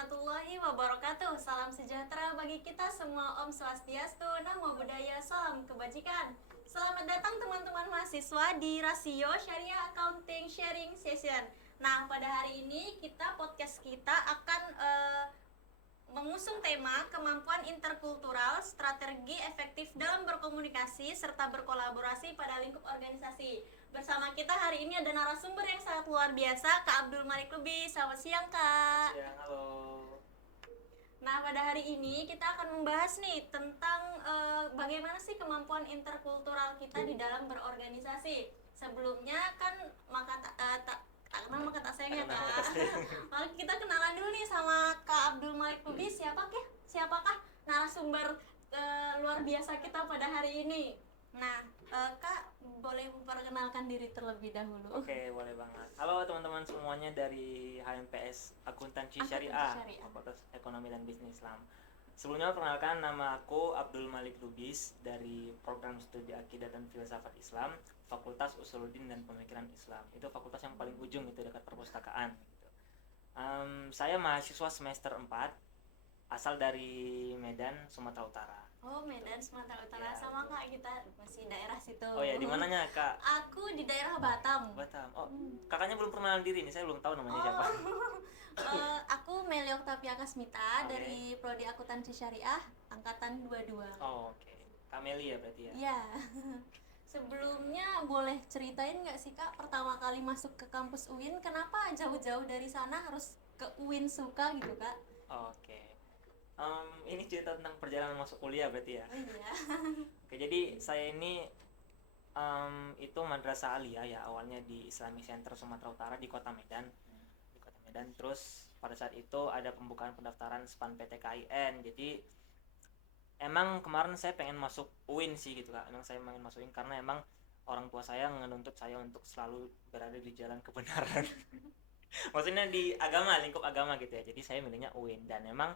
warahmatullahi wabarakatuh. Salam sejahtera bagi kita semua. Om Swastiastu, Namo Buddhaya, salam kebajikan. Selamat datang teman-teman mahasiswa di Rasio Syariah Accounting Sharing Session. Nah, pada hari ini podcast kita akan mengusung tema kemampuan interkultural, strategi efektif dalam berkomunikasi serta berkolaborasi pada lingkup organisasi. Bersama kita hari ini ada narasumber yang sangat luar biasa, Kak Abdul Malik Lubis. Selamat siang, Kak. Siang, halo. Nah, pada hari ini kita akan membahas nih tentang bagaimana sih kemampuan interkultural kita di dalam berorganisasi. Sebelumnya kan nama kata sayangnya Kak. Mari kita kenalan dulu nih sama Kak Abdul Malik Lubis. Siapakah narasumber luar biasa kita pada hari ini? Nah, Kak, boleh memperkenalkan diri terlebih dahulu. Oke, boleh banget. Halo teman-teman semuanya dari HMPS Akuntansi Syariah, Fakultas Ekonomi dan Bisnis Islam. Sebelumnya perkenalkan, nama aku Abdul Malik Lubis dari Program Studi Akidah dan Filsafat Islam, Fakultas Usuluddin dan Pemikiran Islam. Itu fakultas yang paling ujung, itu dekat perpustakaan. Saya mahasiswa semester 4, asal dari Medan, Sumatera Utara. Oh, Medan, Sumatera Utara. Ya, sama Kak, kita masih daerah situ. Oh ya, di mananya Kak? Aku di daerah Batam. Batam. Oh, kakaknya belum perkenalan diri nih, saya belum tahu namanya siapa. Aku Meli Oktavia Kasmita dari Prodi Akuntansi Syariah angkatan 22. Oh, oke. Kak Meli ya berarti ya? Iya. Sebelumnya boleh ceritain nggak sih Kak, pertama kali masuk ke kampus UIN, kenapa jauh-jauh dari sana harus ke UIN Suka gitu Kak? Oke. Ini cerita tentang perjalanan masuk kuliah berarti ya? Oh, iya. Oke, jadi saya ini itu madrasah aliyah ya, awalnya di Islamic Center Sumatera Utara di Kota Medan. Di Kota Medan. Terus pada saat itu ada pembukaan pendaftaran SPAN PTKIN. Jadi emang kemarin saya pengen masuk UIN sih gitu Kak. Emang saya pengen masuk UIN karena emang orang tua saya menuntut saya untuk selalu berada di jalan kebenaran. Maksudnya di agama, lingkup agama gitu ya. Jadi saya milihnya UIN, dan emang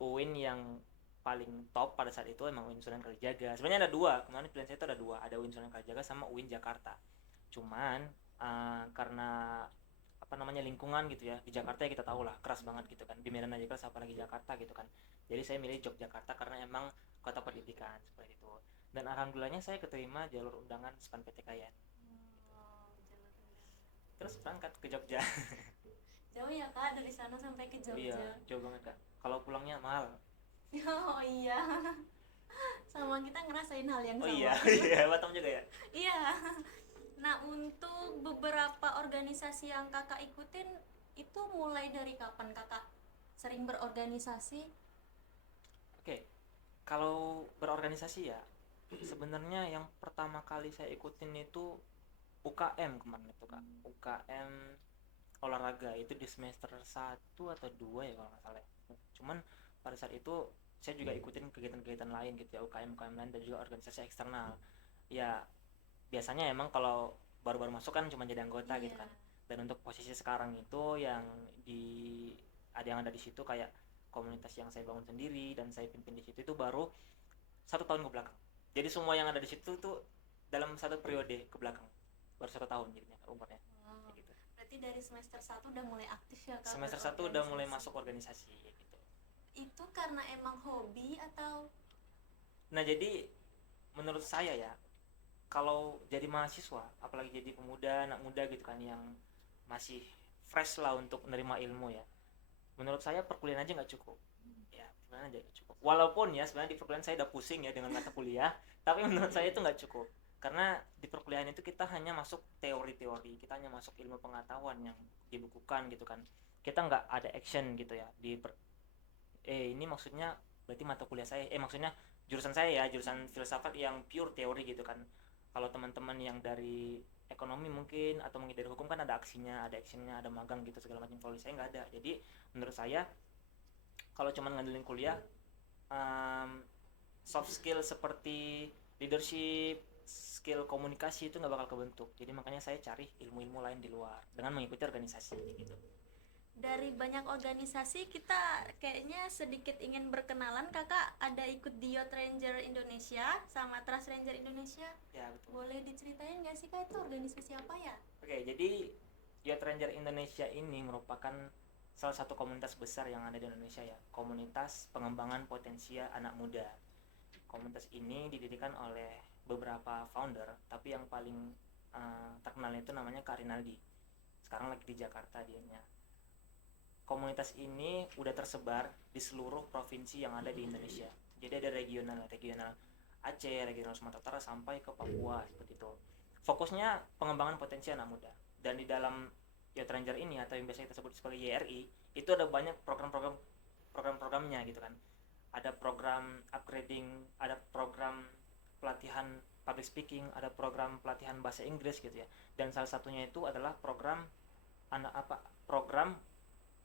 UIN yang paling top pada saat itu emang UIN Sunan Kalijaga. Sebenarnya ada dua, kemarin pilihan saya itu ada dua, ada UIN Sunan Kalijaga sama UIN Jakarta. Cuman karena lingkungan gitu ya, di Jakarta ya kita tahu lah keras banget gitu kan, di Medan aja keras apalagi Jakarta gitu kan. Jadi saya milih Yogyakarta karena emang kota pendidikan seperti itu. Dan alhamdulillahnya saya keterima jalur undangan SPAN PTKIN. Terus berangkat ke Jogja. Jauh ya Kak dari sana sampai ke Jogja? Iya, jauh banget Kak. Kalau pulangnya mahal. Oh iya. Sama kita ngerasain hal yang sama. Oh iya, Batam juga ya? Iya. Nah, untuk beberapa organisasi yang Kakak ikutin, itu mulai dari kapan Kakak sering berorganisasi? Oke. Kalau berorganisasi ya, sebenarnya yang pertama kali saya ikutin itu UKM kemarin itu Kak. UKM olahraga itu di semester 1 atau 2 ya kalau nggak salah. Cuman pada saat itu saya juga ikutin kegiatan-kegiatan lain gitu ya, UKM lain dan juga organisasi eksternal. Ya biasanya emang kalau baru-baru masuk kan cuma jadi anggota gitu kan. Dan untuk posisi sekarang itu yang ada di situ kayak komunitas yang saya bangun sendiri dan saya pimpin di situ itu baru 1 tahun ke belakang. Jadi semua yang ada di situ tuh dalam 1 periode ke belakang, baru 1 tahun jadinya umurnya. Gitu. Berarti dari semester 1 udah mulai aktif ya Kak? Semester 1 udah mulai masuk organisasi gitu. Itu karena emang hobi atau? Nah jadi menurut saya ya, kalau jadi mahasiswa, apalagi jadi pemuda, anak muda gitu kan, yang masih fresh lah untuk menerima ilmu ya, menurut saya perkuliahan aja nggak cukup. Ya perkuliahan aja nggak cukup. Walaupun ya sebenarnya di perkuliahan saya udah pusing ya dengan mata kuliah, tapi menurut saya itu nggak cukup. Karena di perkuliahan itu kita hanya masuk teori-teori, kita hanya masuk ilmu pengetahuan yang dibukukan gitu kan. Kita nggak ada action gitu ya. Ini maksudnya berarti mata kuliah saya, maksudnya jurusan saya ya, jurusan filsafat yang pure teori gitu kan. Kalau teman-teman yang dari ekonomi mungkin atau mungkin dari hukum kan ada aksinya, ada actionnya, ada magang gitu segala macam. Kalau saya nggak ada. Jadi menurut saya kalau cuma ngandelin kuliah, soft skill seperti leadership, skill komunikasi itu nggak bakal kebentuk. Jadi makanya saya cari ilmu-ilmu lain di luar dengan mengikuti organisasi gitu. Dari banyak organisasi kita kayaknya sedikit ingin berkenalan. Kakak ada ikut di Youth Ranger Indonesia sama Trust Ranger Indonesia? Ya betul. Boleh diceritain nggak sih Kak, itu organisasi apa ya? Oke, jadi Youth Ranger Indonesia ini merupakan salah satu komunitas besar yang ada di Indonesia ya, komunitas pengembangan potensi anak muda. Komunitas ini didirikan oleh beberapa founder, tapi yang paling terkenal itu namanya Kak Rinaldi. Sekarang lagi di Jakarta dianya. Komunitas ini udah tersebar di seluruh provinsi yang ada di Indonesia. Jadi ada regional Aceh, regional Sumatera Utara sampai ke Papua seperti itu. Fokusnya pengembangan potensi anak muda. Dan di dalam Youth Ranger ini atau yang biasa kita sebut sebagai YRI, itu ada banyak program-programnya gitu kan. Ada program upgrading, ada program pelatihan public speaking, ada program pelatihan bahasa Inggris gitu ya. Dan salah satunya itu adalah program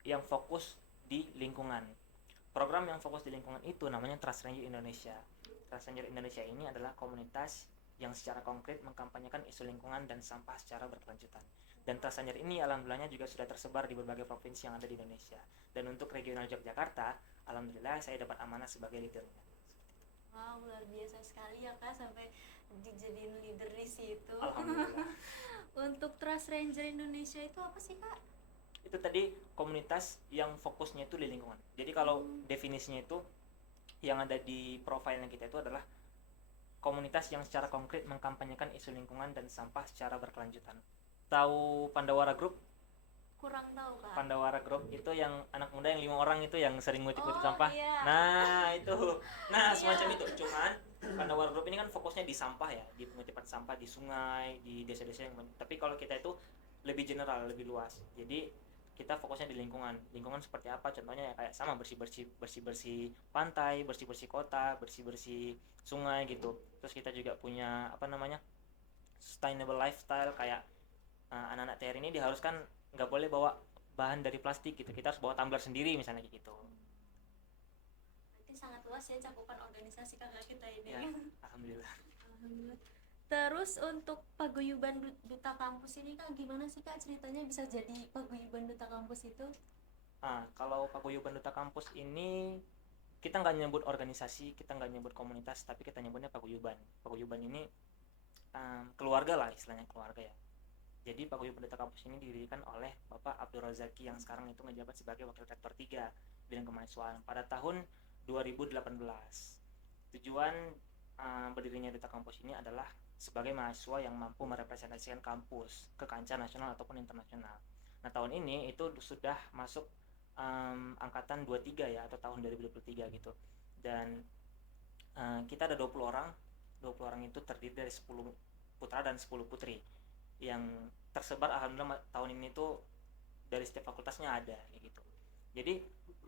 yang fokus di lingkungan. Program yang fokus di lingkungan itu namanya Trust Ranger Indonesia. Trust Ranger Indonesia ini adalah komunitas yang secara konkret mengkampanyekan isu lingkungan dan sampah secara berkelanjutan. Dan Trust Ranger ini alhamdulillahnya juga sudah tersebar di berbagai provinsi yang ada di Indonesia. Dan untuk regional Yogyakarta, alhamdulillah saya dapat amanah sebagai leadernya. Wow, luar biasa sekali ya Kak, sampai dijadiin leader di situ. Alhamdulillah. Untuk Trust Ranger Indonesia itu apa sih Kak? Itu tadi komunitas yang fokusnya itu di lingkungan. Jadi kalau definisinya itu yang ada di profilnya kita itu adalah komunitas yang secara konkret mengkampanyekan isu lingkungan dan sampah secara berkelanjutan. Tahu Pandawara Group? Kurang tahu Kak. Pandawara Group itu yang anak muda yang 5 orang itu yang sering ngutip-ngutip sampah. Iya. Nah itu, Iya. semacam itu. Cuman Pandawara Group ini kan fokusnya di sampah ya, di pengutipan sampah di sungai, di desa-desa yang banyak. Tapi kalau kita itu lebih general, lebih luas. Jadi kita fokusnya di lingkungan seperti apa, contohnya ya kayak sama bersih pantai, bersih kota, bersih sungai gitu. Terus kita juga punya sustainable lifestyle, kayak anak-anak TR ini diharuskan nggak boleh bawa bahan dari plastik gitu, kita harus bawa tumbler sendiri misalnya gitu. Berarti sangat luas ya cakupan organisasi kakak kita ini. Ya, alhamdulillah. Alhamdulillah. Terus untuk paguyuban duta kampus ini Kak, gimana sih Kak ceritanya bisa jadi paguyuban duta kampus itu? Kalau paguyuban duta kampus ini kita nggak nyebut organisasi, kita nggak nyebut komunitas, tapi kita nyebutnya paguyuban. Paguyuban ini keluarga lah, istilahnya keluarga ya. Jadi paguyuban duta kampus ini didirikan oleh Bapak Abdul Razaki yang sekarang itu ngejabat sebagai Wakil Rektor 3 Bidang Kemahasiswaan pada tahun 2018. Tujuan berdirinya duta kampus ini adalah sebagai mahasiswa yang mampu merepresentasikan kampus ke kancah nasional ataupun internasional. Nah tahun ini itu sudah masuk angkatan 23 ya, atau tahun 2023 gitu. Dan kita ada 20 orang. 20 orang itu terdiri dari 10 putra dan 10 putri yang tersebar alhamdulillah tahun ini tuh dari setiap fakultasnya ada kayak gitu. Jadi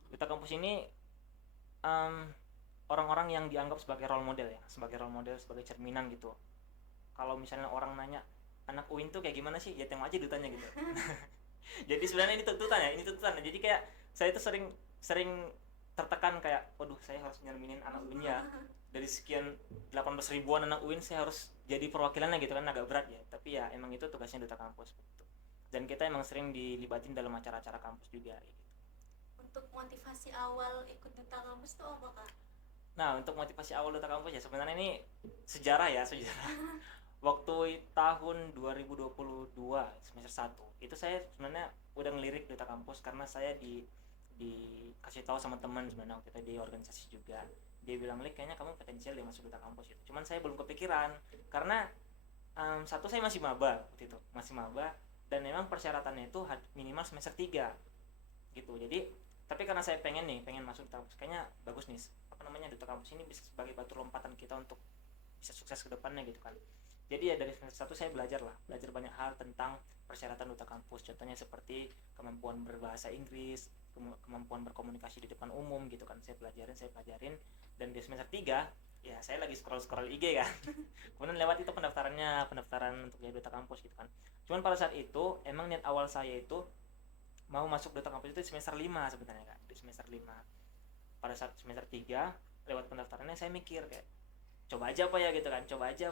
duta kampus ini orang-orang yang dianggap sebagai role model ya, sebagai cerminan gitu. Kalau misalnya orang nanya anak UIN tuh kayak gimana sih, ya tengok aja dutanya gitu. Jadi sebenarnya ini tuntutan. Jadi kayak saya tuh sering tertekan kayak, waduh saya harus nyerminin anak UIN ya. Dari sekian 18 ribuan anak UIN saya harus jadi perwakilannya gitu kan, agak berat ya. Tapi ya emang itu tugasnya duta kampus gitu. Dan kita emang sering dilibatin dalam acara-acara kampus juga gitu. Untuk motivasi awal ikut duta kampus tuh apa Kak? Nah untuk motivasi awal duta kampus ya sebenarnya ini sejarah. Waktu tahun 2022 semester 1 itu saya sebenarnya udah ngelirik duta kampus karena saya dikasih tahu sama teman sebenarnya waktu itu di organisasi juga. Dia bilang, "Lik, kayaknya kamu potensial masuk duta kampus itu." Cuman saya belum kepikiran karena satu saya masih maba waktu itu, dan memang persyaratannya itu minimal semester 3 gitu. Jadi tapi karena saya pengen masuk duta kampus, kayaknya bagus nih duta kampus ini bisa sebagai batu lompatan kita untuk bisa sukses ke depannya gitu kan. Jadi ya dari semester 1 saya belajar banyak hal tentang persyaratan duta kampus. Contohnya seperti kemampuan berbahasa Inggris, kemampuan berkomunikasi di depan umum gitu kan. Saya pelajarin dan di semester 3 ya saya lagi scroll IG kan. Kemudian lewat itu pendaftaran untuk jadi duta kampus gitu kan. Cuman pada saat itu emang niat awal saya itu mau masuk duta kampus itu di semester 5 sebenarnya Kak. Di semester 5. Pada saat semester 3 lewat pendaftarannya saya mikir kayak coba aja apa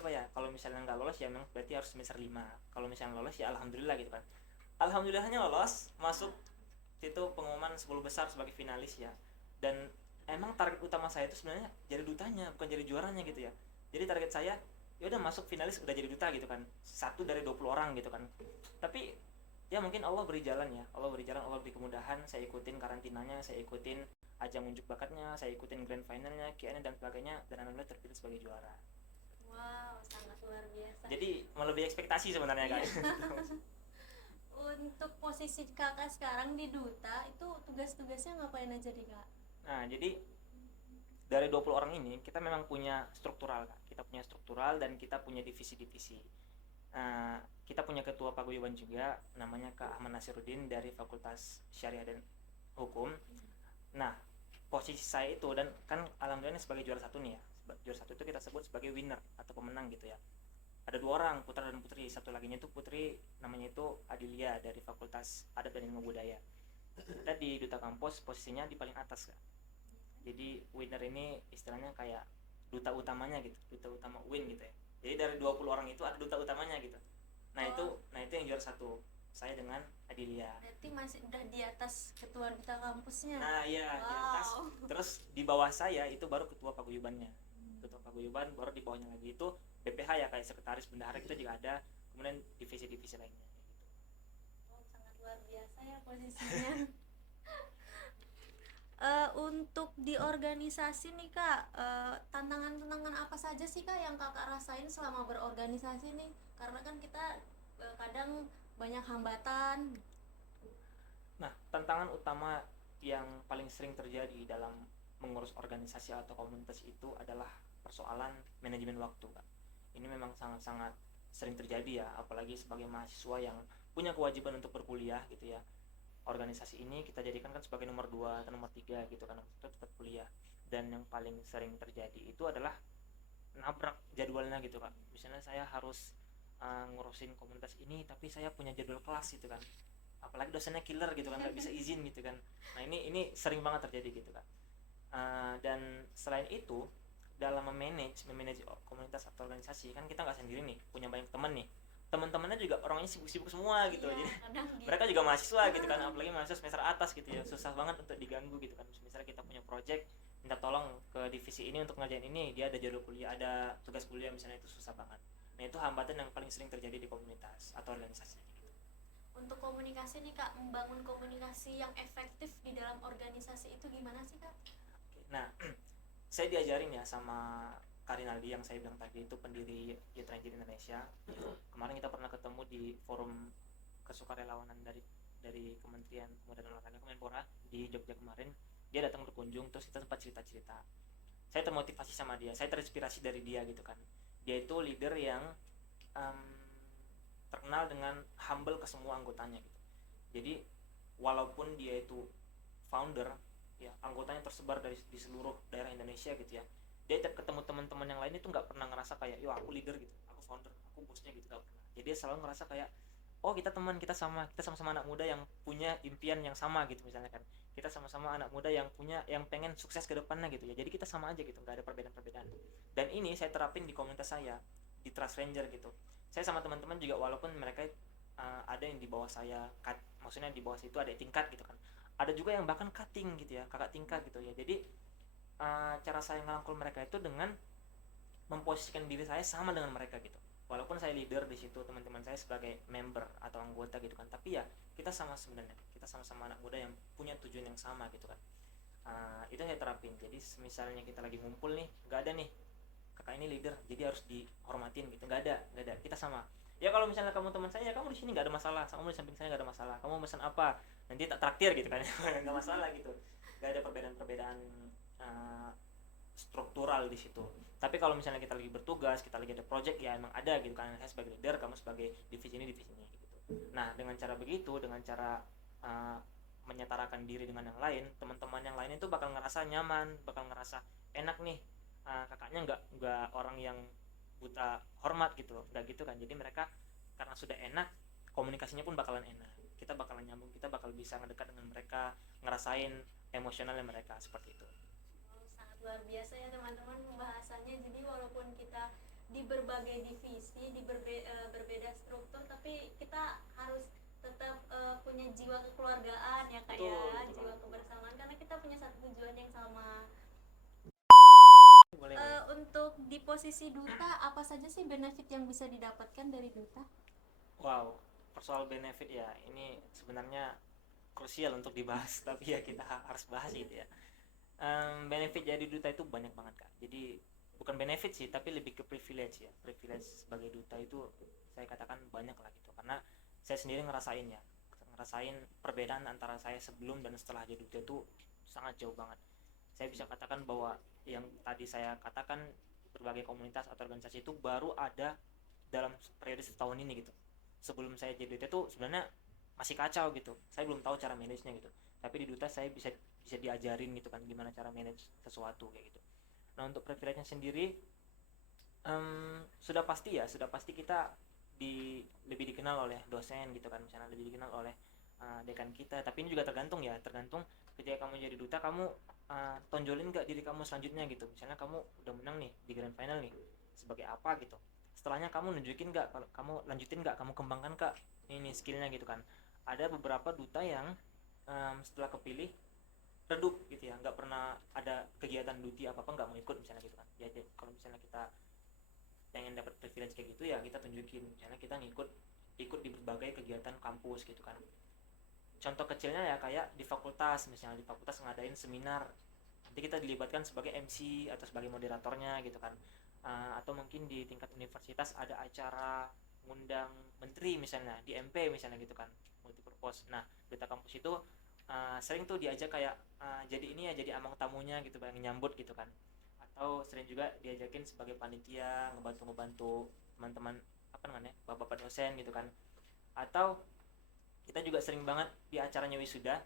ya, kalau misalnya nggak lolos ya memang berarti harus semester 5, kalau misalnya lolos ya alhamdulillah gitu kan. Alhamdulillahnya lolos, masuk itu pengumuman 10 besar sebagai finalis ya. Dan emang target utama saya itu sebenarnya jadi dutanya, bukan jadi juaranya gitu ya. Jadi target saya ya udah masuk finalis udah jadi duta gitu kan, 1 dari 20 orang gitu kan. Tapi ya mungkin Allah beri jalan ya, Allah beri kemudahan, saya ikutin karantinanya, saya ikutin ajang unjuk bakatnya, saya ikutin grand finalnya, Q&A dan sebagainya, dan alhamdulillah terpilih sebagai juara. Wow, sangat luar biasa. Jadi melebihi ekspektasi sebenarnya kak. Untuk posisi kakak sekarang di Duta itu tugas-tugasnya ngapain aja nih kak? Nah jadi dari 20 orang ini kita memang punya struktural kak, kita punya struktural dan kita punya divisi-divisi. Kita punya ketua paguyuban juga, namanya Kak Ahmad Nasiruddin dari Fakultas Syariah dan Hukum. Nah posisi saya itu, dan kan alhamdulillah sebagai juara satu nih ya, juara satu itu kita sebut sebagai winner atau pemenang gitu ya. Ada 2 orang, putra dan putri, satu laginya itu putri, namanya itu Adilia dari Fakultas Adat dan Ilmu Budaya. Kita di Duta Kampus posisinya di paling atas kak. Jadi winner ini istilahnya kayak duta utamanya gitu, duta utama win gitu ya. Jadi dari 20 orang itu ada duta utamanya gitu. Nah itu yang juara satu, saya dengan Adilia. Berarti masih udah di atas ketua Duta kampusnya. Nah iya, di atas. Terus di bawah saya itu baru ketua paguyubannya. Ketua paguyuban, baru di bawahnya lagi itu BPH ya, kayak sekretaris bendahara kita juga ada, kemudian divisi-divisi lainnya gitu. Sangat luar biasa ya posisinya. Untuk di organisasi nih kak, tantangan-tantangan apa saja sih kak yang kakak rasain selama berorganisasi nih? Karena kan kita kadang banyak hambatan. Nah, tantangan utama yang paling sering terjadi dalam mengurus organisasi atau komunitas itu adalah persoalan manajemen waktu kak. Ini memang sangat-sangat sering terjadi ya, apalagi sebagai mahasiswa yang punya kewajiban untuk berkuliah gitu ya. Organisasi ini kita jadikan kan sebagai nomor 2 atau nomor 3 gitu kan, untuk tetap kuliah. Dan yang paling sering terjadi itu adalah nabrak jadwalnya gitu kak. Misalnya saya harus ngurusin komunitas ini tapi saya punya jadwal kelas gitu kan, apalagi dosennya killer gitu kan, nggak bisa izin gitu kan. Nah ini sering banget terjadi gitu kak. Dan selain itu dalam memanage komunitas atau organisasi kan kita nggak sendiri nih, punya banyak teman nih, teman-temannya juga orangnya sibuk-sibuk semua gitu. Iya, Jadi mereka juga mahasiswa gitu kan, apalagi mahasiswa semester atas gitu ya, susah banget untuk diganggu gitu kan. Misalnya kita punya project, minta tolong ke divisi ini untuk ngerjain ini, dia ada jadwal kuliah, ada tugas kuliah misalnya, itu susah banget. Nah itu hambatan yang paling sering terjadi di komunitas atau organisasi gitu. Untuk komunikasi nih kak, membangun komunikasi yang efektif di dalam organisasi itu gimana sih kak? Nah saya diajarin ya sama Karinaldi yang saya bilang tadi, itu pendiri Youth Ranger Indonesia. Kemarin kita pernah ketemu di forum kesukarelawanan dari Kementerian Pemuda dan Olahraga Kemenpora di Jogja kemarin. Dia datang berkunjung, terus kita sempat cerita-cerita. Saya termotivasi sama dia, saya terinspirasi dari dia gitu kan. Dia itu leader yang terkenal dengan humble ke semua anggotanya gitu. Jadi walaupun dia itu founder ya, anggotanya tersebar di seluruh daerah Indonesia gitu ya, dia ketemu teman-teman yang lain itu nggak pernah ngerasa kayak yo aku leader gitu, aku founder, aku bosnya gitu, nggak pernah. Jadi dia selalu ngerasa kayak oh kita teman, kita sama-sama anak muda yang punya impian yang sama gitu, misalnya kan kita sama-sama anak muda yang pengen sukses ke depannya gitu ya, jadi kita sama aja gitu, nggak ada perbedaan-perbedaan. Dan ini saya terapin di komunitas saya di Trust Ranger gitu. Saya sama teman-teman juga walaupun mereka ada yang di bawah saya, maksudnya di bawah situ ada tingkat gitu kan, ada juga yang bahkan cutting gitu ya, kakak tingkat gitu ya. Jadi cara saya ngerangkul mereka itu dengan memposisikan diri saya sama dengan mereka gitu. Walaupun saya leader di situ, teman-teman saya sebagai member atau anggota gitu kan, tapi ya kita sebenarnya kita sama-sama anak muda yang punya tujuan yang sama gitu kan. Itu saya terapin. Jadi misalnya kita lagi ngumpul nih, nggak ada nih kakak ini leader jadi harus dihormatin gitu, nggak ada, kita sama. Ya kalau misalnya kamu teman saya, kamu di sini nggak ada masalah, kamu di samping saya nggak ada masalah, kamu pesan apa nanti tak traktir gitu kan. Nggak masalah gitu, nggak ada perbedaan struktural di situ. Tapi kalau misalnya kita lagi bertugas, kita lagi ada project, ya emang ada gitu kan, saya sebagai leader, kamu sebagai divisi ini gitu. Nah dengan cara begitu, dengan cara menyetarakan diri dengan yang lain, teman-teman yang lain itu bakal ngerasa nyaman, bakal ngerasa enak nih, kakaknya nggak orang yang buta hormat gitu, nggak gitu kan. Jadi mereka karena sudah enak, komunikasinya pun bakalan enak, kita bakalan nyambung, kita bakal bisa ngedekat dengan mereka, ngerasain emosionalnya mereka seperti itu. Sangat luar biasa ya teman-teman pembahasannya. Jadi walaupun kita di berbagai divisi, di berbeda struktur, tapi kita harus tetap punya jiwa kekeluargaan ya kak. Betul, ya betul. Jiwa kebersamaan, karena kita punya satu tujuan yang sama. Boleh. Untuk di posisi duta, apa saja sih benefit yang bisa didapatkan dari duta? Wow, persoal benefit ya, ini sebenarnya krusial untuk dibahas tapi ya kita harus bahas gitu ya. Benefit jadi duta itu banyak banget Kak. Jadi bukan benefit sih, tapi lebih ke privilege ya. Privilege sebagai duta itu saya katakan banyak lah gitu, karena saya sendiri ngerasain perbedaan antara saya sebelum dan setelah jadi duta itu sangat jauh banget. Saya bisa katakan bahwa yang tadi saya katakan berbagai komunitas atau organisasi itu baru ada dalam periode setahun ini gitu. Sebelum saya jadi duta itu sebenarnya masih kacau gitu, saya belum tahu cara manage-nya gitu, tapi di duta saya bisa diajarin gitu kan gimana cara manage sesuatu kayak gitu. Nah untuk privilege-nya sendiri, sudah pasti kita lebih dikenal oleh dosen gitu kan, misalnya lebih dikenal oleh dekan kita. Tapi ini juga tergantung ketika kamu jadi duta, kamu tonjolin gak diri kamu selanjutnya gitu. Misalnya kamu udah menang nih di grand final nih sebagai apa gitu, setelahnya kamu nunjukin gak, kamu lanjutin gak, kamu kembangkan kak ini skillnya gitu kan. Ada beberapa duta yang setelah kepilih redup gitu ya, nggak pernah ada kegiatan duty apa nggak mau ikut misalnya gitu kan ya. Kalau misalnya kita pengen dapat privilege kayak gitu ya, kita tunjukin misalnya kita ikut di berbagai kegiatan kampus gitu kan. Contoh kecilnya ya kayak di fakultas, misalnya di fakultas ngadain seminar, nanti kita dilibatkan sebagai MC atau sebagai moderatornya gitu kan. Atau mungkin di tingkat universitas ada acara ngundang menteri misalnya di MP misalnya gitu kan, multipurpose. Nah duta kampus itu sering tuh diajak kayak jadi among tamunya gitu, yang nyambut gitu kan. Atau sering juga diajakin sebagai panitia ngebantu teman-teman bapak-bapak dosen gitu kan. Atau kita juga sering banget di acaranya wisuda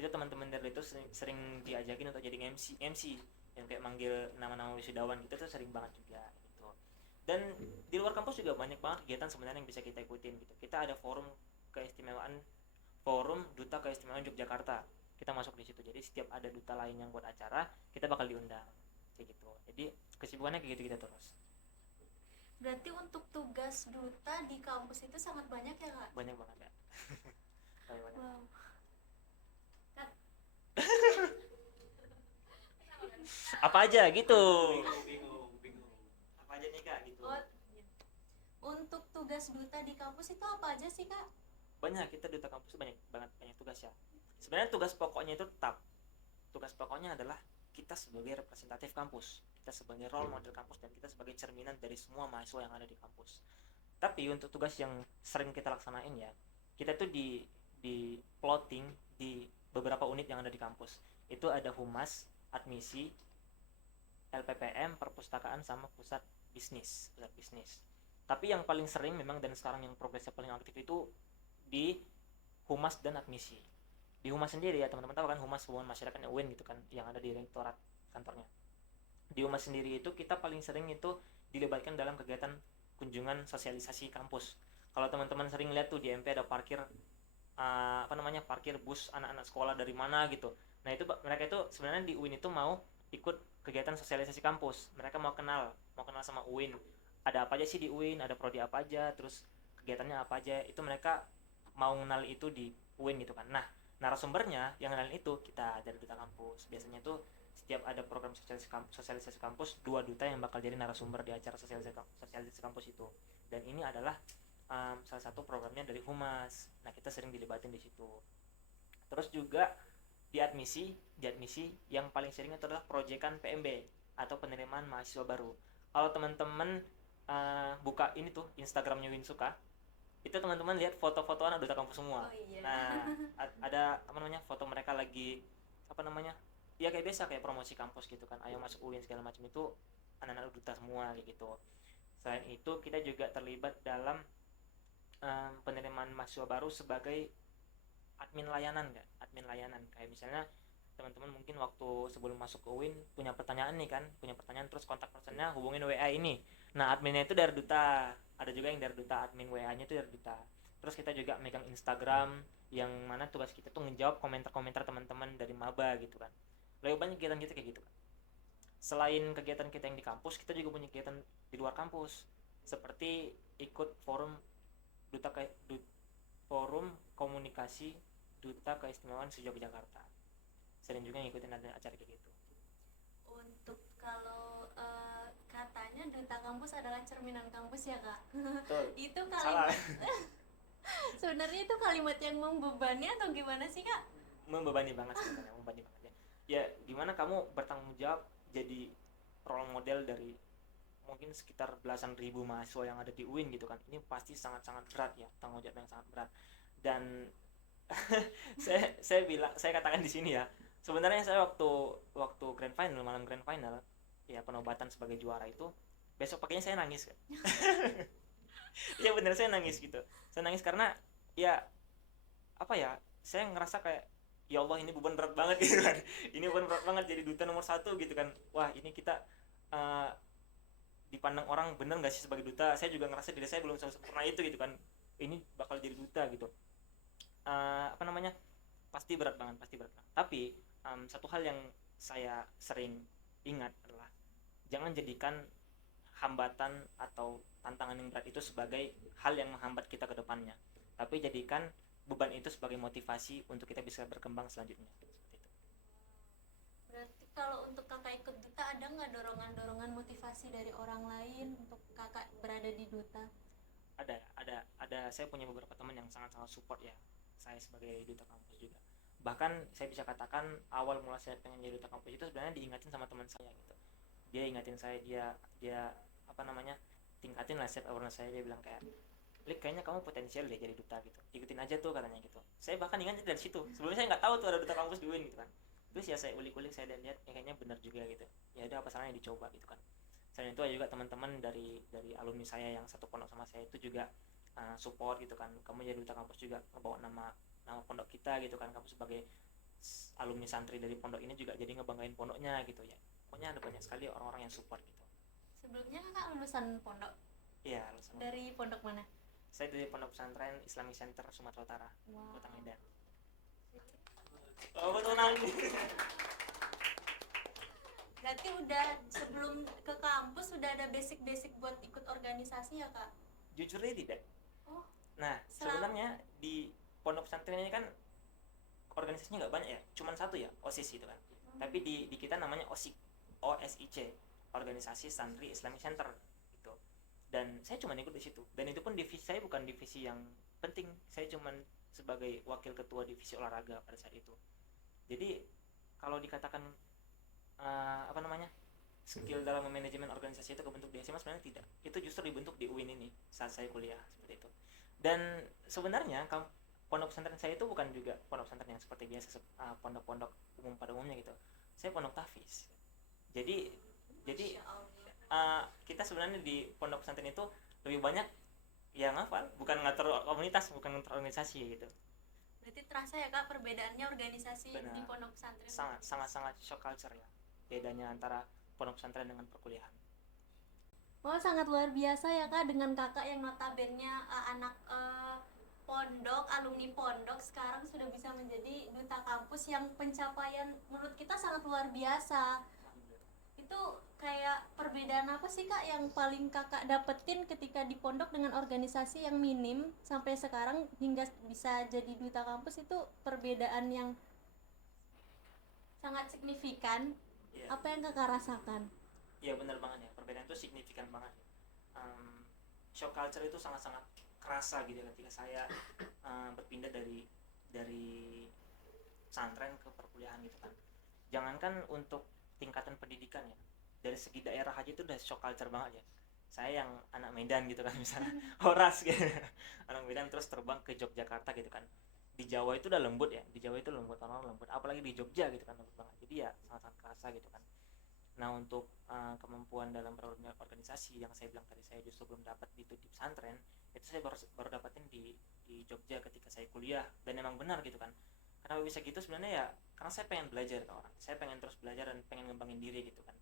itu teman-teman dari itu sering diajakin untuk jadi MC yang kayak manggil nama-nama wisudawan gitu tuh sering banget juga gitu. Dan di luar kampus juga banyak banget kegiatan sebenarnya yang bisa kita ikutin gitu. Kita ada forum duta keistimewaan Yogyakarta, kita masuk di situ. Jadi setiap ada duta lain yang buat acara, kita bakal diundang kayak gitu. Jadi kesibukannya kayak gitu kita terus. Berarti untuk tugas duta di kampus itu sangat banyak ya kak? Banyak banget ya. Wow. Apa aja gitu? Bingung. Apa aja nih kak gitu? Untuk tugas duta di kampus itu apa aja sih kak? Banyak, kita duta kampus banyak tugas ya. Sebenarnya tugas pokoknya itu tetap. Tugas pokoknya adalah kita sebagai representatif kampus, kita sebagai role model kampus, dan kita sebagai cerminan dari semua mahasiswa yang ada di kampus. Tapi untuk tugas yang sering kita laksanain ya, kita tuh di plotting di beberapa unit yang ada di kampus. Itu ada humas, admisi, LPPM, perpustakaan, sama pusat bisnis. Tapi yang paling sering memang dan sekarang yang progresnya paling aktif itu di humas dan admisi. Di humas sendiri ya teman-teman tahu kan, humas hubungan masyarakatnya UIN gitu kan, yang ada di rektorat kantornya. Di humas sendiri itu kita paling sering itu dilibatkan dalam kegiatan kunjungan sosialisasi kampus. Kalau teman-teman sering lihat tuh di MP ada parkir parkir bus anak-anak sekolah dari mana gitu. Nah itu mereka itu sebenarnya di UIN itu mau ikut kegiatan sosialisasi kampus. Mereka mau kenal sama UIN. Ada apa aja sih di UIN, ada prodi apa aja, terus kegiatannya apa aja. Itu mereka mau kenal itu di UIN gitu kan. Nah narasumbernya yang kenalin itu kita dari duta kampus. Biasanya tuh setiap ada program sosialisasi kampus, 2 duta yang bakal jadi narasumber di acara sosialisasi kampus itu. Dan ini adalah salah satu programnya dari humas. Nah kita sering dilibatin di situ. Terus juga di admisi yang paling sering itu adalah proyekan PMB atau penerimaan mahasiswa baru. Kalau teman-teman buka ini tuh Instagramnya Winsuka, itu teman-teman lihat foto-foto anak duta kampus semua. Oh, iya. Nah ada foto mereka lagi ya kayak biasa kayak promosi kampus gitu kan, ayo masuk UIN segala macam, itu anak-anak duta semua kayak gitu. Selain itu kita juga terlibat dalam penerimaan mahasiswa baru sebagai admin layanan kayak misalnya teman-teman mungkin waktu sebelum masuk ke UIN punya pertanyaan terus kontak personnya hubungin WA ini. Nah adminnya itu dari duta, ada juga yang dari duta, admin WA-nya itu dari duta. Terus kita juga megang Instagram yang mana tugas kita tuh ngejawab komentar-komentar teman-teman dari maba gitu kan. Lebih banyak kegiatan kita kayak gitu kan. Selain kegiatan kita yang di kampus, kita juga punya kegiatan di luar kampus, seperti ikut forum komunikasi duta keistimewaan Yogyakarta. Sering juga ngikutin ada acara kayak gitu. Untuk kalau katanya duta kampus adalah cerminan kampus ya kak. Betul. Itu Salah. Sebenarnya itu kalimat yang membebani atau gimana sih kak? Membebani banget sebenarnya, membebani banget ya. Ya gimana kamu bertanggung jawab jadi role model dari mungkin sekitar belasan ribu mahasiswa yang ada di UIN gitu kan, ini pasti sangat-sangat berat ya, tanggung jawab yang sangat berat. Dan saya katakan di sini ya, sebenarnya saya waktu waktu grand final, malam grand final ya, penobatan sebagai juara itu, besok paginya saya nangis. Ya bener, saya nangis gitu. Saya nangis karena ya apa ya, saya ngerasa kayak ya Allah, ini beban berat banget gitu kan. Ini beban berat banget jadi duta nomor satu gitu kan. Wah ini kita uh, dipandang orang bener nggak sih sebagai duta. Saya juga ngerasa diri saya belum sempurna itu gitu kan, ini bakal jadi duta gitu. Apa namanya, pasti berat banget, pasti berat banget. Tapi satu hal yang saya sering ingat adalah jangan jadikan hambatan atau tantangan yang berat itu sebagai hal yang menghambat kita ke depannya, tapi jadikan beban itu sebagai motivasi untuk kita bisa berkembang selanjutnya, seperti itu. Berarti kalau untuk kakak ikut duta ada nggak dorongan-dorongan motivasi dari orang lain untuk kakak berada di duta? Ada, saya punya beberapa teman yang sangat-sangat support ya saya sebagai duta kampus juga. Bahkan saya bisa katakan awal mula saya pengen jadi duta kampus itu sebenarnya diingatin sama teman saya gitu. Dia ingatin saya, dia apa namanya, tingkatin lah self awareness saya. Dia bilang kayak, Lik, kayaknya kamu potensial deh jadi duta gitu, ikutin aja tuh katanya gitu. Saya bahkan ingat dari situ, sebelumnya saya nggak tahu tuh ada duta kampus di UIN gitu kan. Terus ya saya ulik-ulik, saya lihat ya kayaknya benar juga gitu. Ya udah, apa salahnya dicoba gitu kan. Selain itu juga teman-teman dari alumni saya yang satu pondok sama saya itu juga support gitu kan. Kamu jadi duta kampus juga ngebawa nama nama pondok kita gitu kan. Kamu sebagai alumni santri dari pondok ini juga jadi ngebanggain pondoknya gitu ya. Pokoknya ada banyak sekali orang-orang yang support gitu. Sebelumnya kakak lulusan pondok? Iya, lulusan dari pondok mana? Saya dari Pondok Pesantren Islamic Center Sumatera Utara, Wow. Kota Medan. Oh betul nangis. Berarti udah sebelum ke kampus sudah ada basic-basic buat ikut organisasi ya kak? Jujur aja tidak. Oh, Nah sebenarnya di Pondok Pesantren ini kan organisasinya nggak banyak ya, cuman satu ya, OSIS itu kan. Tapi di kita namanya OSIC, OSIC, Organisasi Santri Islamic Center gitu. Dan saya cuma ikut di situ, dan itu pun divisi saya bukan divisi yang penting, saya cuma sebagai wakil ketua divisi olahraga pada saat itu. Jadi kalau dikatakan apa namanya, skill dalam manajemen organisasi itu kebentuk di SMA, sebenarnya tidak, itu justru dibentuk di UIN ini saat saya kuliah seperti itu. Dan sebenarnya pondok pesantren saya itu bukan juga pondok pesantren yang seperti biasa pondok-pondok umum pada umumnya gitu. Saya pondok tahfiz. Jadi kita sebenarnya di pondok pesantren itu lebih banyak yang ngafal, bukan ngatur komunitas, bukan ngatur organisasi gitu. berarti terasa ya kak perbedaannya organisasi Benar. di pondok pesantren? Sangat shock culture ya, bedanya antara pondok pesantren dengan perkuliahan. Oh, sangat luar biasa ya kak, dengan kakak yang notabene anak pondok, alumni pondok, sekarang sudah bisa menjadi duta kampus yang pencapaian menurut kita sangat luar biasa. Itu kayak perbedaan apa sih kak yang paling kakak dapetin ketika di pondok dengan organisasi yang minim sampai sekarang hingga bisa jadi duta kampus? Itu perbedaan yang sangat signifikan. Iya. Apa yang kakak rasakan? Iya benar banget ya, perbedaan itu signifikan banget. Shock culture itu sangat-sangat kerasa gitu ketika saya berpindah dari pesantren ke perkuliahan gitu kan. Jangankan untuk tingkatan pendidikan ya, dari segi daerah aja itu udah shock culture banget ya. Saya yang anak Medan gitu kan misalnya, Horas gitu, anak Medan terus terbang ke Yogyakarta gitu kan. Di Jawa itu udah lembut ya, di Jawa itu lembut, orang lembut, apalagi di Jogja gitu kan lembut banget. Jadi ya sangat-sangat kerasa gitu kan. Nah untuk kemampuan dalam berorganisasi yang saya bilang tadi, saya justru belum dapat di pesantren, itu saya baru dapatin di Jogja ketika saya kuliah. Dan emang benar gitu kan, kenapa bisa gitu sebenarnya ya, karena saya pengen belajar ke orang, saya pengen terus belajar dan pengen ngembangin diri gitu kan.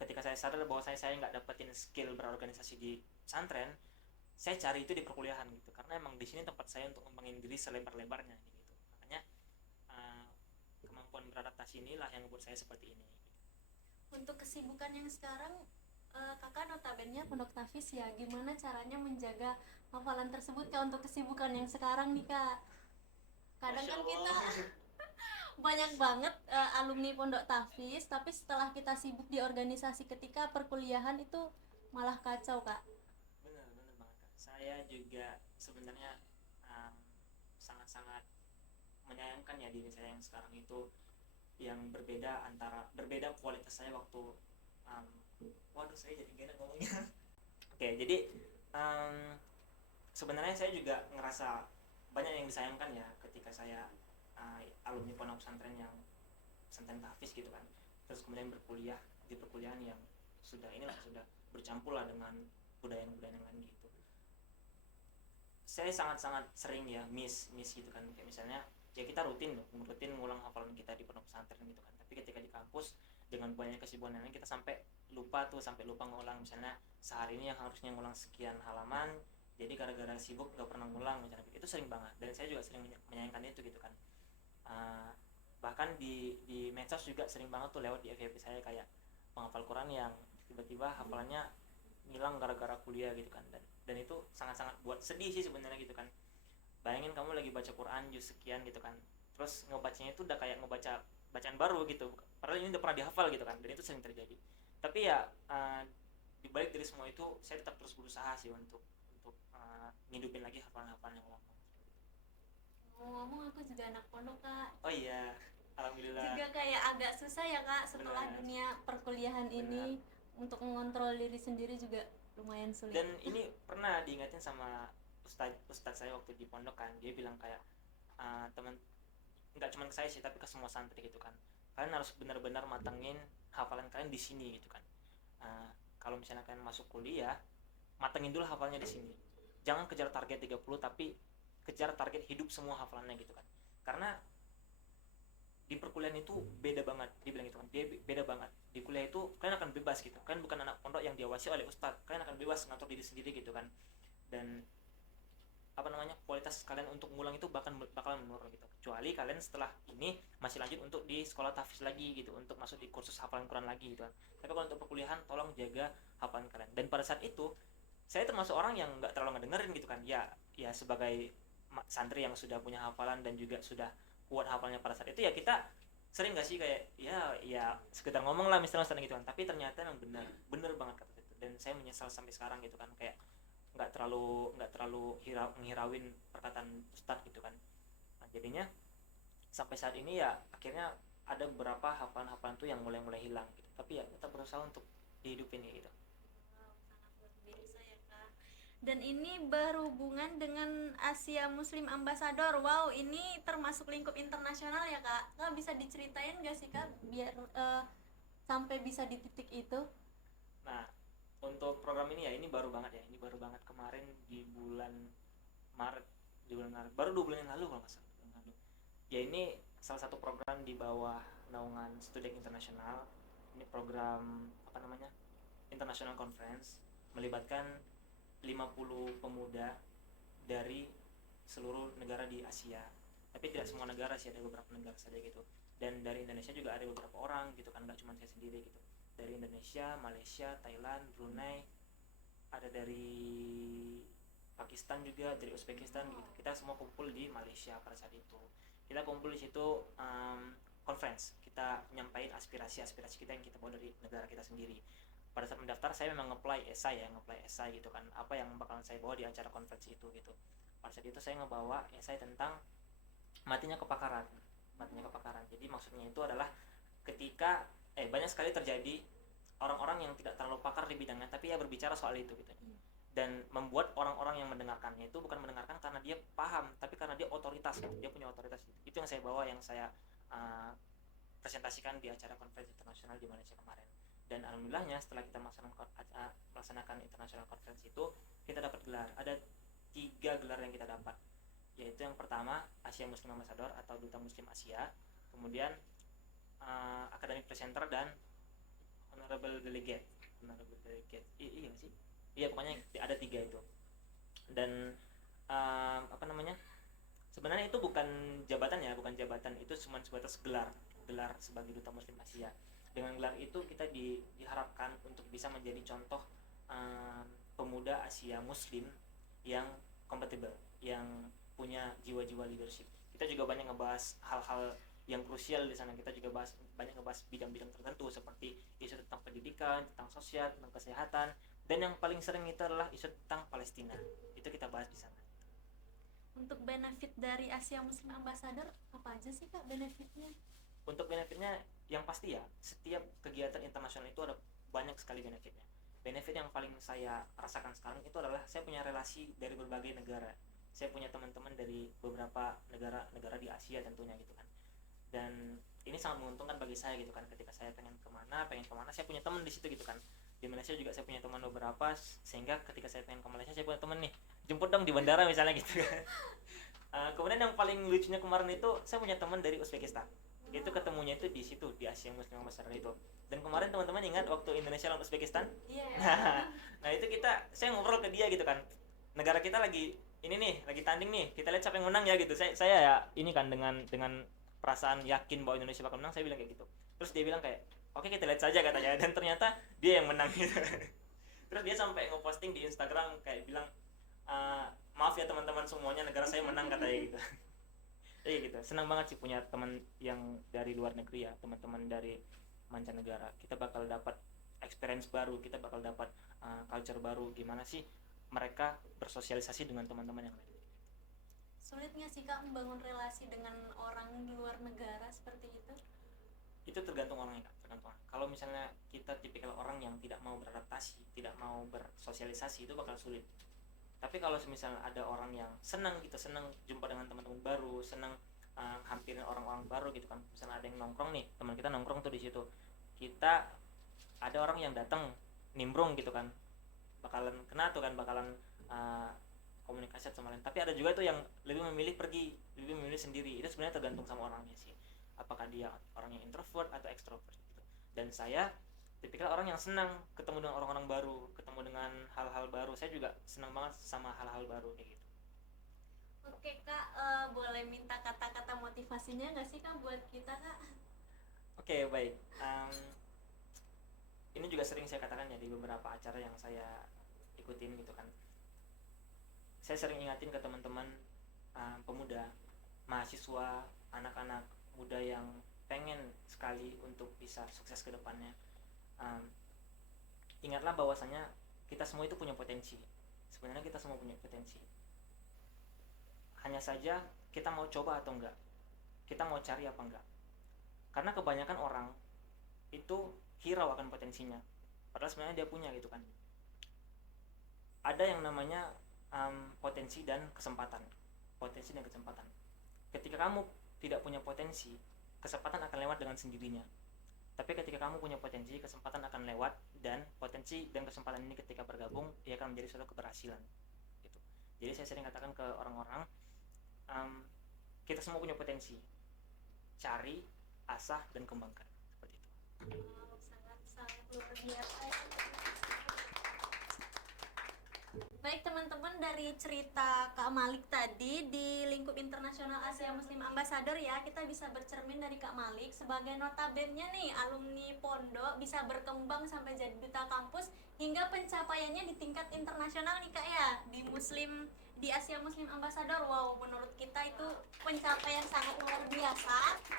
Ketika saya sadar bahwa saya nggak dapetin skill berorganisasi di pesantren, saya cari itu di perkuliahan gitu, karena emang di sini tempat saya untuk ngembangin diri selebar-lebarnya gitu. Makanya kemampuan beradaptasi inilah yang membuat saya seperti ini. Untuk kesibukan yang sekarang, kakak notabene pondok tahfiz ya, gimana caranya menjaga hafalan tersebut kak untuk kesibukan yang sekarang nih kak? Kadang kan kita banyak banget alumni pondok tahfiz, tapi setelah kita sibuk di organisasi ketika perkuliahan itu malah kacau kak. Bener banget kak. Saya juga sebenarnya sangat-sangat menyayangkan ya diri saya yang sekarang itu, yang berbeda kualitas saya waktu waduh saya jadi gini ngomongnya. Oke, jadi sebenarnya saya juga ngerasa banyak yang disayangkan ya ketika saya alumni pondok pesantren yang pesantren tahfiz gitu kan, terus kemudian berkuliah di perkuliahan yang sudah bercampur lah dengan budaya-budaya yang lain gitu. Saya sangat-sangat sering ya miss gitu kan, kayak misalnya ya kita rutin ngulang hafalan kita di pondok pesantren gitu kan, tapi ketika di kampus dengan banyak kesibukan lain kita sampai lupa ngulang, misalnya sehari ini yang harusnya ngulang sekian halaman, jadi gara-gara sibuk nggak pernah ngulang misalnya. Itu sering banget, dan saya juga sering menyayangkan itu gitu kan. Bahkan di medsos juga sering banget tuh lewat di FYP saya kayak penghafal Quran yang tiba-tiba hafalannya ngilang gara-gara kuliah gitu kan, dan itu sangat-sangat buat sedih sih sebenarnya gitu kan. Bayangin kamu lagi baca Quran juz sekian gitu kan, terus ngebacanya itu udah kayak ngebaca bacaan baru gitu, padahal ini udah pernah dihafal gitu kan, dan itu sering terjadi. Tapi ya dibalik dari semua itu saya tetap terus berusaha sih untuk ngidupin lagi hafalan-hafalan yang lama. Ngomong aku juga anak pondok Kak. Oh iya, alhamdulillah. Juga kayak agak susah ya Kak setelah Bener. dunia perkuliahan ini untuk mengontrol diri sendiri juga lumayan sulit. Dan ini pernah diingatin sama ustadz saya waktu di pondok kan, dia bilang kayak teman, nggak cuma ke saya sih tapi ke semua santri gitu kan, kalian harus benar-benar matengin hafalan kalian di sini gitu kan. Kalau misalnya kalian masuk kuliah, matengin dulu hafalnya di sini, jangan kejar target 30 tapi kejar target hidup semua hafalannya gitu kan. Karena di perkuliahan itu beda banget, dia bilang gitu kan, dia beda banget. Di kuliah itu kalian akan bebas gitu, kalian bukan anak pondok yang diawasi oleh ustadz, kalian akan bebas ngatur diri sendiri gitu kan. Dan kualitas kalian untuk ngulang itu bakalan menurun gitu, kecuali kalian setelah ini masih lanjut untuk di sekolah tahfiz lagi gitu, untuk masuk di kursus hafalan Quran lagi gitu kan. Tapi kalau untuk perkuliahan tolong jaga hafalan kalian. Dan pada saat itu saya termasuk orang yang nggak terlalu ngedengerin gitu kan, ya sebagai santri yang sudah punya hafalan dan juga sudah kuat hafalnya pada saat itu, ya kita sering gak sih kayak ya sekedar ngomong lah misalnya gitu kan. Tapi ternyata yang bener banget kata itu, dan saya menyesal sampai sekarang gitu kan, kayak nggak terlalu menghirauin perkataan ustadz gitu kan. Nah, jadinya sampai saat ini ya akhirnya ada beberapa hafalan-hafalan tuh yang mulai hilang gitu, tapi ya kita berusaha untuk dihidupin ya gitu. Wow, sangat luar biasa ya Kak. Dan ini berhubungan dengan Asia Muslim Ambassador. Wow, ini termasuk lingkup internasional ya Kak. Kak bisa diceritain gak sih Kak biar sampai bisa di titik itu? Nah, untuk program ini ya ini baru banget kemarin di bulan Maret, baru 2 bulan yang lalu kalau nggak salah. Ya ini salah satu program di bawah naungan Student Internasional. Ini program International Conference, melibatkan 50 pemuda dari seluruh negara di Asia. Tapi tidak semua negara sih, ada beberapa negara saja gitu. Dan dari Indonesia juga ada beberapa orang gitu kan, nggak cuma saya sendiri gitu. Dari Indonesia, Malaysia, Thailand, Brunei, ada dari Pakistan juga, dari Uzbekistan gitu. Kita semua kumpul di Malaysia pada saat itu. Kita kumpul di situ conference. Kita nyampaikan aspirasi kita yang kita bawa dari negara kita sendiri. Pada saat mendaftar saya memang nge-apply esai gitu kan, apa yang bakalan saya bawa di acara konferensi itu gitu. Pada saat itu saya ngebawa esai tentang matinya kepakaran. Jadi maksudnya itu adalah ketika banyak sekali terjadi orang-orang yang tidak terlalu pakar di bidangnya tapi ya berbicara soal itu gitu, dan membuat orang-orang yang mendengarkannya itu bukan mendengarkan karena dia paham, tapi karena dia otoritas gitu. Dia punya otoritas gitu. Itu yang saya bawa, yang saya presentasikan di acara konferensi internasional di Malaysia kemarin. Dan alhamdulillahnya setelah kita melaksanakan international conference itu, kita dapat gelar. Ada 3 gelar yang kita dapat, yaitu yang pertama Asia Muslim Ambassador atau Duta Muslim Asia, kemudian Academic Presenter, dan Honorable Delegate. Iya sih, iya pokoknya ada 3 itu. Dan sebenarnya itu bukan jabatan, itu cuma sebatas gelar sebagai Duta Muslim Asia. Dengan gelar itu kita diharapkan untuk bisa menjadi contoh pemuda Asia Muslim yang kompatibel, yang punya jiwa-jiwa leadership. Kita juga banyak ngebahas hal-hal yang krusial di sana. Kita juga banyak ngebahas bidang-bidang tertentu seperti isu tentang pendidikan, tentang sosial, tentang kesehatan, dan yang paling sering itu adalah isu tentang Palestina. Itu kita bahas di sana. Untuk benefit dari Asia Muslim Ambassador apa aja sih Kak benefitnya? Untuk benefitnya yang pasti ya, setiap kegiatan internasional itu ada banyak sekali benefitnya. Benefit yang paling saya rasakan sekarang itu adalah saya punya relasi dari berbagai negara. Saya punya teman-teman dari beberapa negara di Asia tentunya gitu kan. Dan ini sangat menguntungkan bagi saya gitu kan, ketika saya pengen kemana saya punya teman di situ gitu kan. Di Malaysia juga saya punya teman beberapa, sehingga ketika saya pengen ke Malaysia saya punya teman nih, jemput dong di bandara misalnya gitu kan. Kemudian yang paling lucunya kemarin itu saya punya teman dari Uzbekistan. Itu ketemunya itu di situ, di Asia Muslim Ambassador itu. Dan kemarin teman-teman ingat waktu Indonesia lawan Uzbekistan? Iya. Nah itu saya ngobrol ke dia gitu kan, negara kita lagi ini nih, lagi tanding nih, kita lihat siapa yang menang ya gitu. Saya ya ini kan dengan perasaan yakin bahwa Indonesia bakal menang, saya bilang kayak gitu. Terus dia bilang kayak, oke kita lihat saja katanya, dan ternyata dia yang menang gitu. Terus dia sampai ngeposting di Instagram kayak bilang, maaf ya teman-teman semuanya, negara saya menang katanya gitu. Jadi gitu, senang banget sih punya teman yang dari luar negeri ya, teman-teman dari mancanegara. Kita bakal dapat experience baru, kita bakal dapat culture baru, gimana sih mereka bersosialisasi dengan teman-teman yang lain. Sulit nggak sih Kak membangun relasi dengan orang di luar negara seperti itu? Itu tergantung orangnya Kak, tergantung orang. Kalau misalnya kita tipikal orang yang tidak mau beradaptasi, tidak mau bersosialisasi, itu bakal sulit. Tapi kalau misalnya ada orang yang senang gitu, senang jumpa dengan teman-teman baru, senang hampirin orang-orang baru gitu kan. Misalnya ada yang nongkrong nih, teman kita nongkrong tuh di situ, kita ada orang yang datang nimbrung gitu kan, bakalan kena tuh kan, bakalan komunikasi sama lain. Tapi ada juga tuh yang lebih memilih pergi, lebih memilih sendiri. Itu sebenarnya tergantung sama orangnya sih, apakah dia orang yang introvert atau extrovert gitu. Dan saya tipikal orang yang senang ketemu dengan orang-orang baru, ketemu dengan hal-hal baru. Saya juga senang banget sama hal-hal baru kayak gitu. Oke Kak, boleh minta kata-kata motivasinya nggak sih Kak buat kita Kak? Oke, baik. Ini juga sering saya katakan ya di beberapa acara yang saya ikutin gitu kan. Saya sering ingatin ke teman-teman pemuda, mahasiswa, anak-anak muda yang pengen sekali untuk bisa sukses ke depannya. Ingatlah bahwasanya kita semua itu punya potensi. Sebenarnya kita semua punya potensi. Hanya saja kita mau coba atau enggak, kita mau cari apa enggak. Karena kebanyakan orang itu hirau akan potensinya, padahal sebenarnya dia punya gitu kan. Ada yang namanya potensi dan kesempatan. Potensi dan kesempatan. Ketika kamu tidak punya potensi, kesempatan akan lewat dengan sendirinya. Tapi ketika kamu punya potensi, kesempatan akan lewat, dan potensi dan kesempatan ini ketika bergabung, dia akan menjadi suatu keberhasilan. Gitu. Jadi saya sering katakan ke orang-orang, kita semua punya potensi. Cari, asah, dan kembangkan. Seperti itu. Wow, sangat luar biasa ya. Baik teman-teman, dari cerita Kak Malik tadi di lingkup internasional Asia Muslim Ambassador ya, kita bisa bercermin dari Kak Malik sebagai notabene nih alumni pondok bisa berkembang sampai jadi duta kampus hingga pencapaiannya di tingkat internasional nih Kak ya, di Asia Muslim Ambassador. Wow, menurut kita itu pencapaian sangat luar biasa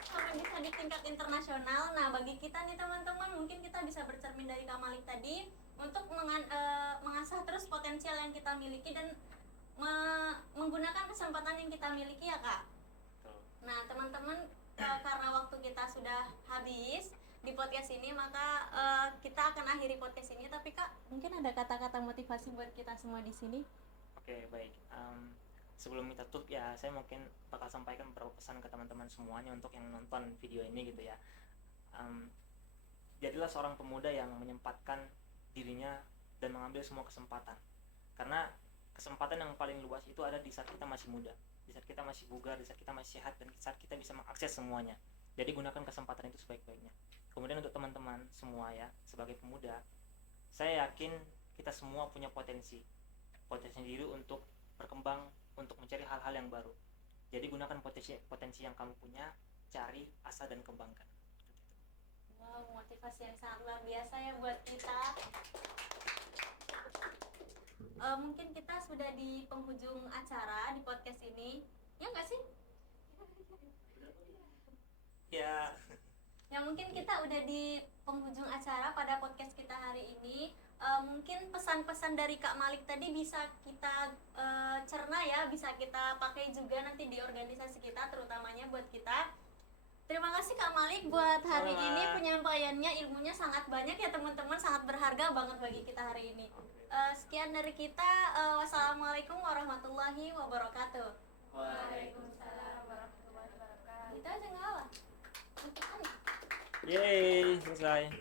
sampai bisa di tingkat internasional. Nah, bagi kita nih teman-teman, mungkin kita bisa bercermin dari Kak Malik tadi untuk mengasah terus potensial yang kita miliki dan menggunakan kesempatan yang kita miliki ya Kak. Nah teman-teman, karena waktu kita sudah habis di podcast ini, maka kita akan akhiri podcast ini. Tapi Kak, mungkin ada kata-kata motivasi buat kita semua di sini? Oke, baik. Sebelum kita tutup ya, saya mungkin bakal sampaikan beberapa pesan ke teman-teman semuanya untuk yang nonton video ini gitu ya. Jadilah seorang pemuda yang menyempatkan dirinya dan mengambil semua kesempatan, karena kesempatan yang paling luas itu ada di saat kita masih muda, di saat kita masih bugar, di saat kita masih sehat, dan di saat kita bisa mengakses semuanya. Jadi gunakan kesempatan itu sebaik-baiknya. Kemudian untuk teman-teman semua ya, sebagai pemuda, saya yakin kita semua punya potensi diri untuk berkembang, untuk mencari hal-hal yang baru. Jadi gunakan potensi yang kamu punya, cari, asah, dan kembangkan. Wow, motivasi yang sangat luar biasa ya buat kita. Mungkin kita sudah di penghujung acara di podcast ini, ya nggak sih? Ya. Ya mungkin kita udah di penghujung acara pada podcast kita hari ini. mungkin pesan-pesan dari Kak Malik tadi bisa kita cerna ya, bisa kita pakai juga nanti di organisasi kita, terutamanya buat kita. Terima kasih Kak Malik buat hari ini, penyampaiannya ilmunya sangat banyak ya teman-teman, sangat berharga banget bagi kita hari ini. Sekian dari kita, wassalamualaikum warahmatullahi wabarakatuh. Waalaikumsalam warahmatullahi wabarakatuh. Kita aja ngalah. Yeay, selesai.